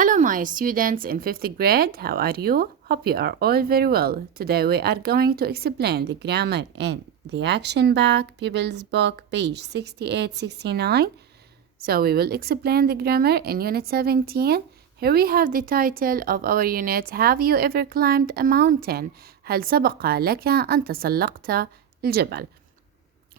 Hello my students in 5th grade, how are you? Hope you are all very well. Today we are going to explain the grammar in the Action Back Pupils book, page 68-69. So we will explain the grammar in Unit 17. Here we have the title of our unit, Have you ever climbed a mountain? هل سبق لك أن تسلقت الجبل?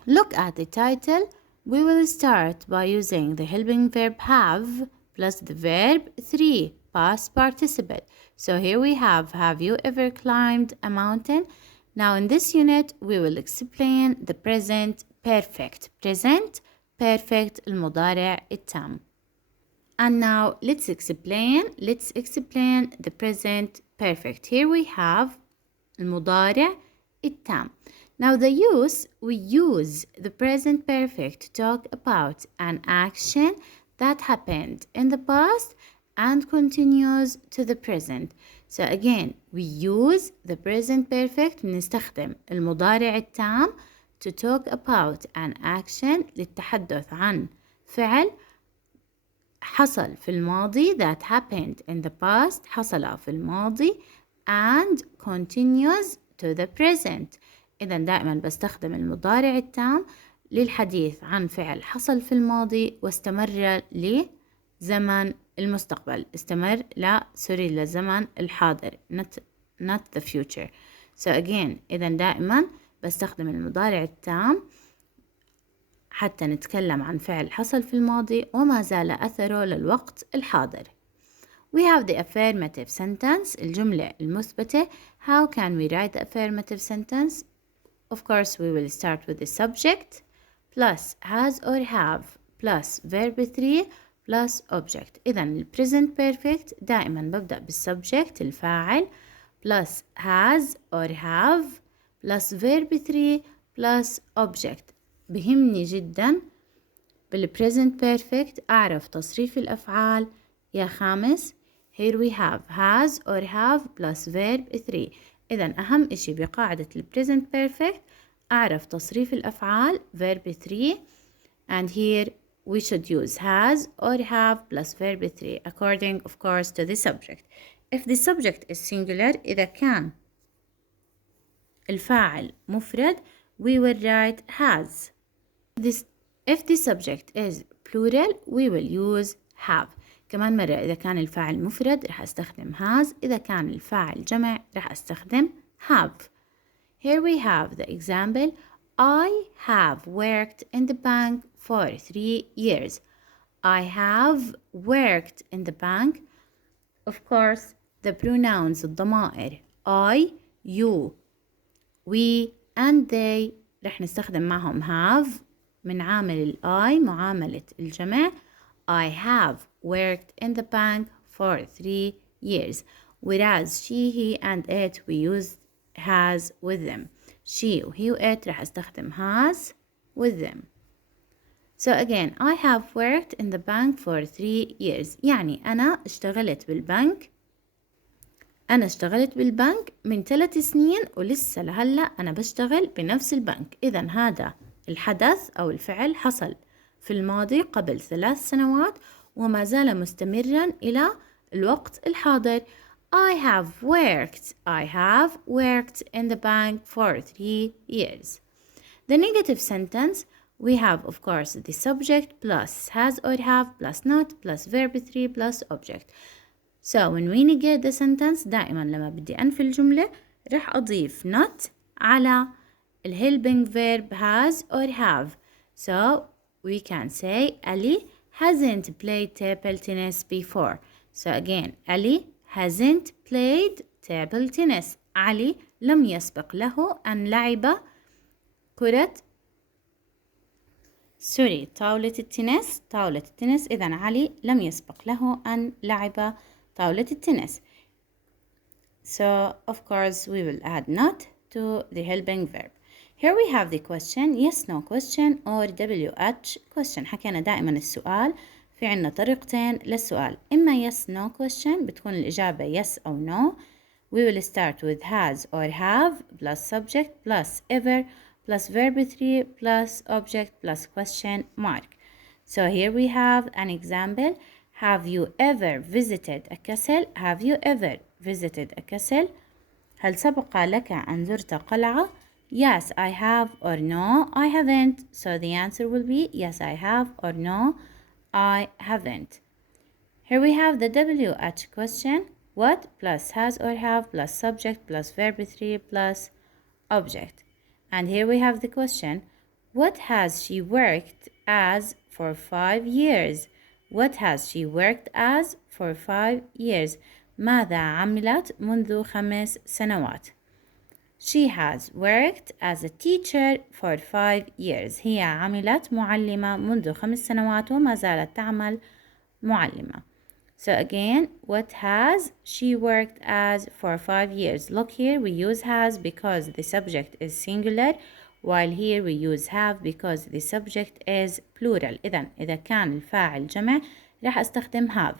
Look at the title. We will start by using the helping verb have plus the verb 3, past participle. So here we have you ever climbed a mountain? Now in this unit, we will explain the present perfect. Present perfect المضارع التام. And now let's explain the present perfect. Here we have المضارع التام. Now we use the present perfect to talk about an action that happened in the past and continues to the present. So again, we use the present perfect, نستخدم المضارع التام to talk about an action للتحدث عن فعل حصل في الماضي that happened in the past حصل في الماضي and continues to the present. إذا دائما بستخدم المضارع التام للحديث عن فعل حصل في الماضي واستمر لزمن المستقبل لزمن الحاضر not the future. So again إذا دائما بستخدم المضارع التام حتى نتكلم عن فعل حصل في الماضي وما زال أثره للوقت الحاضر. We have the affirmative sentence الجملة المثبتة. How can we write the affirmative sentence? Of course, we will start with the subject plus has or have plus verb 3 plus object. إذا ال present perfect دائما ببدأ بالسبجect الفاعل plus has or have plus verb 3 plus object. بهمني جدا بال present perfect أعرف تصريف الأفعال يا خامس. Here we have has or have plus verb 3. إذا أهم إشي بقاعدة ال present perfect أعرف تصريف الأفعال verb 3 and here we should use has or have plus verb 3 according of course to the subject. If the subject is singular إذا كان الفاعل مفرد we will write has. If the subject is plural we will use have. كمان مرة إذا كان الفاعل مفرد رح أستخدم has. إذا كان الفاعل جمع رح أستخدم have. Here we have the example. I have worked in the bank for 3 years. I have worked in the bank. Of course, the pronouns الضمائر I, you, we and they رح نستخدم معهم have من عامل ال I معاملة الجمع. I have worked in the bank for 3 years. Whereas she, he and it we use has with them. She وهي وit رح استخدم has with them. So again, I have worked in the bank for 3 years. يعني أنا اشتغلت بالبنك من 3 سنين ولسه لهلا أنا بشتغل بنفس البنك. إذا هذا الحدث أو الفعل حصل في الماضي قبل 3 سنوات وما زال مستمرا إلى الوقت الحاضر. I have worked in the bank for 3 years. The negative sentence, we have of course the subject plus has or have plus not plus verb 3 plus object. So when we negate the sentence دائما لما بدي أنفي الجملة رح أضيف not على ال helping verb has or have. So we can say Ali hasn't played table tennis before. So again, Ali hasn't played table tennis. علي لم يسبق له أن لعب طاولة التنس. إذن علي لم يسبق له أن لعب طاولة التنس. So of course we will add not to the helping verb. Here we have the question yes no question or WH question. حكينا دائما السؤال في عنا طريقتين للسؤال. إما yes no question بتكون الإجابة yes أو no. We will start with has or have plus subject plus ever plus verb 3 plus object plus question mark. So here we have an example. Have you ever visited a castle? Have you ever visited a castle? هل سبق لك أن زرت قلعة؟ Yes, I have, or no, I haven't. So the answer will be yes, I have, or no, I haven't. Here we have the WH question. What plus has or have plus subject plus verb 3 plus object. And here we have the question. What has she worked as for 5 years? What has she worked as for 5 years? ماذا عملت منذ 5 سنوات? She has worked as a teacher for 5 years. هي عملت معلمة منذ 5 سنوات وما زالت تعمل معلمة. So again, what has she worked as for 5 years? Look here, we use has because the subject is singular, while here we use have because the subject is plural. إذا كان الفاعل جمع راح استخدم have.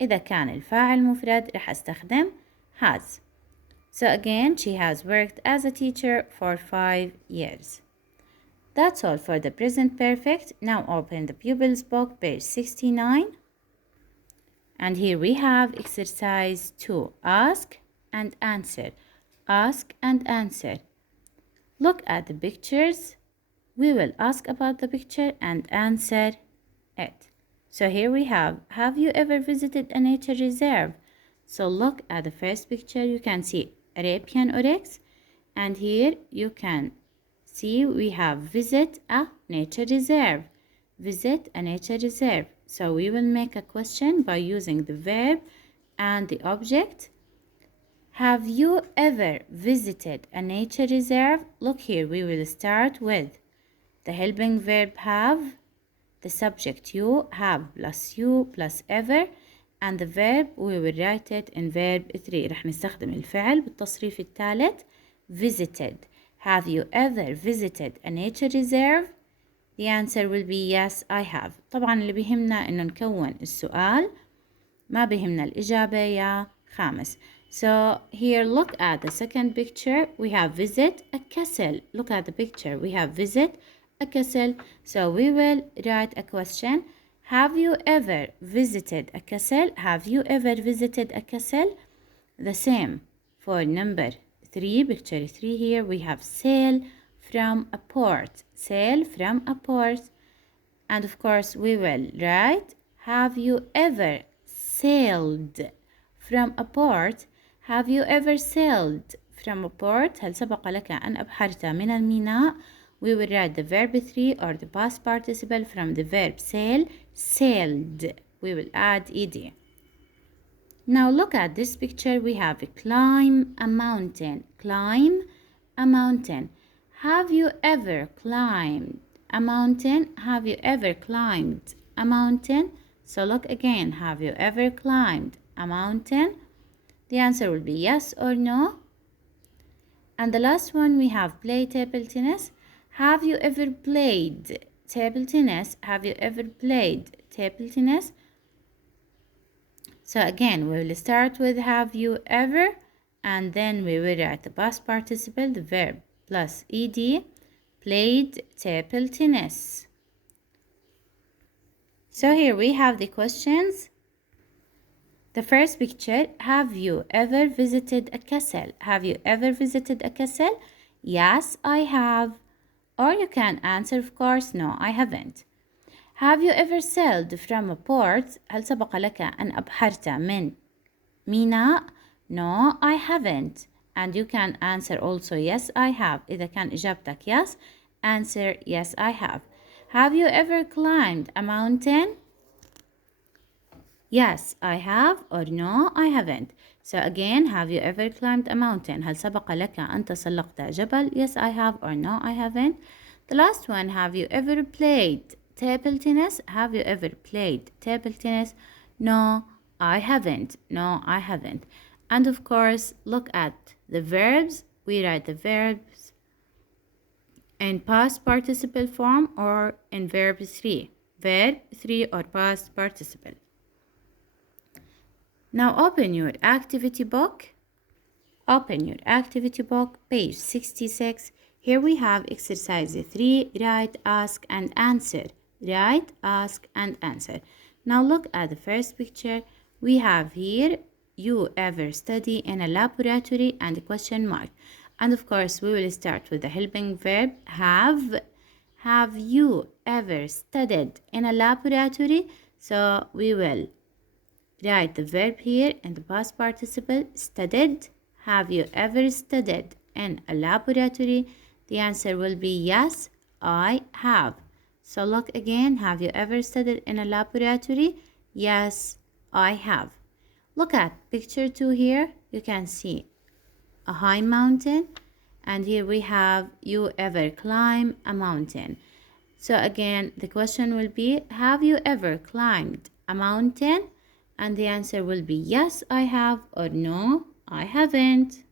إذا كان الفاعل مفرد راح استخدم has. So again, she has worked as a teacher for 5 years. That's all for the present perfect. Now open the Pupils book, page 69. And here we have exercise 2. Ask and answer. Ask and answer. Look at the pictures. We will ask about the picture and answer it. So here we have you ever visited a nature reserve? So look at the first picture. You can see Arabian oryx. And here you can see we have visit a nature reserve. Visit a nature reserve. So we will make a question by using the verb and the object. Have you ever visited a nature reserve? Look here, we will start with the helping verb have, the subject you, have plus ever, and the verb we will write it in verb 3. رح نستخدم الفعل بالتصريف الثالث visited. Have you ever visited a nature reserve? The answer will be yes, I have. طبعا اللي بيهمنا إنه نكون السؤال، ما بيهمنا الإجابة يا خامس. So here look at the second picture. We have visit a castle. Look at the picture. We have visit a castle. So we will write a question. Have you ever visited a castle? Have you ever visited a castle? The same for number 3, picture 3 here. We have sail from a port. Sail from a port. And of course we will write, have you ever sailed from a port? Have you ever sailed from a port? هل سبق لك أن أبحرت من الميناء? We will write the verb 3 or the past participle from the verb sail, sailed. We will add ed. Now look at this picture. We have a climb a mountain. Climb a mountain. Have you ever climbed a mountain? Have you ever climbed a mountain? So look again. Have you ever climbed a mountain? The answer will be yes or no. And the last one we have play table tennis. Have you ever played table tennis? Have you ever played table tennis? So again, we will start with have you ever, and then we will write the past participle, the verb plus ed, played table tennis. So here we have the questions. The first picture, have you ever visited a castle? Have you ever visited a castle? Yes, I have. Or you can answer, of course, no, I haven't. Have you ever sailed from a port? هل سبق لك أن أبحرت من ميناء؟ No, I haven't. And you can answer also, yes, I have. إذا كان إجابتك yes, answer, yes, I have. Have you ever climbed a mountain? Yes, I have, or no, I haven't. So again, have you ever climbed a mountain? هل سبق لك أن تسلقت جبل? Yes, I have, or no, I haven't. The last one, have you ever played table tennis? Have you ever played table tennis? No, I haven't. No, I haven't. And of course, look at the verbs. We write the verbs in past participle form or in verb 3. Verb 3 or past participle. Now open your activity book. Open your activity book, page 66. Here we have exercise 3, write, ask, and answer. Write, ask, and answer. Now look at the first picture. We have here, you ever study in a laboratory and a question mark. And of course, we will start with the helping verb have. Have you ever studied in a laboratory? So we will write the verb here in the past participle, studied. Have you ever studied in a laboratory? The answer will be yes, I have. So look again, have you ever studied in a laboratory? Yes, I have. Look at picture 2 here. You can see a high mountain, and here we have you ever climb a mountain. So again, the question will be, have you ever climbed a mountain? And the answer will be yes, I have, or no, I haven't.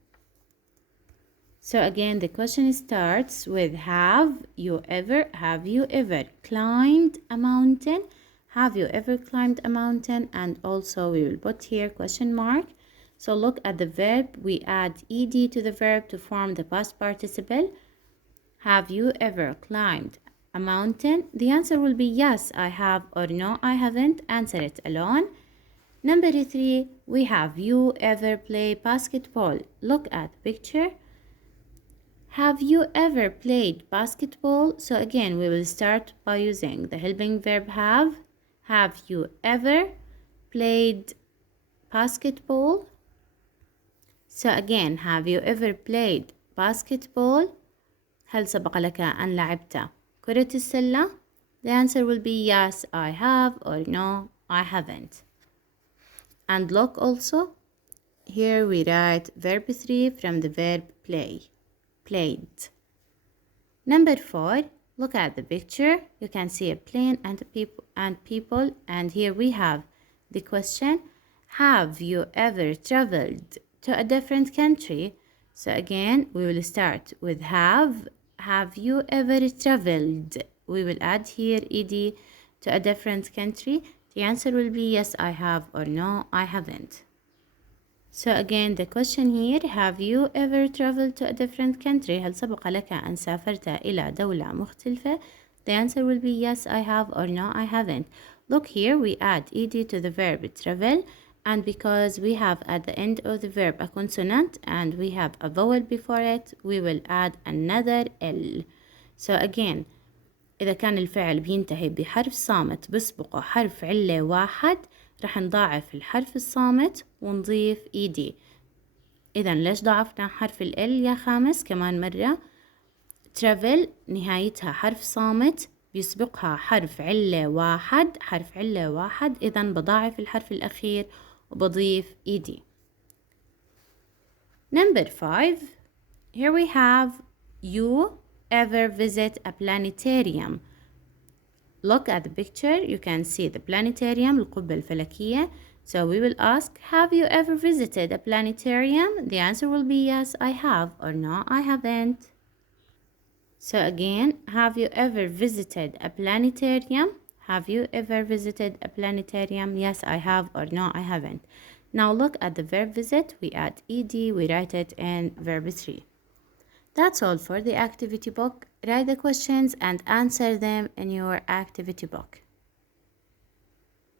So again, the question starts with have you ever climbed a mountain? Have you ever climbed a mountain? And also we will put here question mark. So look at the verb. We add ed to the verb to form the past participle. Have you ever climbed a mountain? The answer will be yes, I have, or no, I haven't. Answer it alone. Number 3, we have you ever play basketball? Look at the picture. Have you ever played basketball? So again, we will start by using the helping verb have. Have you ever played basketball? So again, have you ever played basketball? هل سبق لك أن لعبت كرة السلة? The answer will be yes, I have, or no, I haven't. And look also, here we write verb 3 from the verb play, played. Number 4, look at the picture. You can see a plane and people, and here we have the question, have you ever traveled to a different country? So again, we will start with have. Have you ever traveled? We will add here ed to a different country. The answer will be yes, I have, or no, I haven't. So again, the question here, have you ever traveled to a different country? هل سبق لك أن سافرت إلى دولة مختلفة? The answer will be yes, I have, or no, I haven't. Look here, we add ed to the verb travel, and because we have at the end of the verb a consonant and we have a vowel before it, we will add another L. So again, إذا كان الفعل بينتهي بحرف صامت بسبقه حرف علة واحد، رح نضاعف الحرف الصامت ونضيف ed. إذا ليش ضاعفنا حرف ال يا خامس؟ كمان مرة، travel نهايتها حرف صامت بيسبقها حرف علة واحد، إذا بضاعف الحرف الأخير وبضيف ed. Number 5, here we have you ever visit a planetarium? Look at the picture. You can see the planetarium, القبة الفلكية. So we will ask, have you ever visited a planetarium? The answer will be yes, I have, or no, I haven't. So again, have you ever visited a planetarium? Have you ever visited a planetarium? Yes, I have, or no, I haven't. Now look at the verb visit. We add ed, we write it in verb 3. That's all for the activity book. Write the questions and answer them in your activity book.